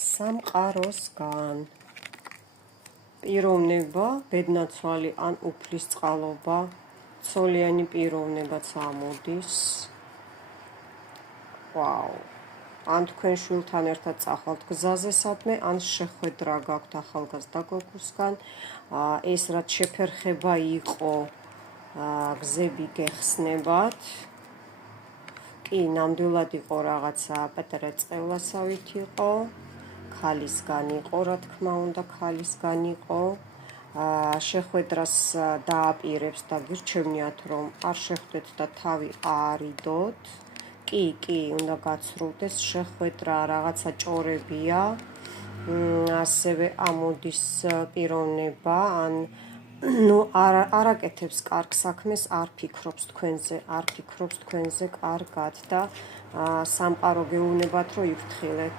სამყაროსგან პიროვნება, ბედნაცვალი ან უფლის წყალობა, ცოლიანი პიროვნებაც ამოდის. ვაუ. ან თქვენ შვილთან ერთად წახვალთ გზაზე სადმე, ან შეხვედრა გაქვთ ახალგაზრდა გოგოსგან, ეს რაც შეფერხება იყო, გზები გეხსნებათ. კი, ნამდვილად იყო რაღაცა პატარა წევლასავით იყო, ქალისგან იყო, რა თქმა უნდა, ქალისგან იყო. შეხვედრას დააპირებს და გირჩევნიათ, რომ არ შეხვდეთ და თავი არიდოთ. კი, უნდა გაცრუდეს შეხვედრა, რაღაცა ჭორებია. ასევე ამოდის პიროვნება, ან არ აკეთებს კარგ საქმეს, არ ფიქრობს თქვენზე კარგად და სამყარო გეუბნებათ, რომ იფრთხილეთ.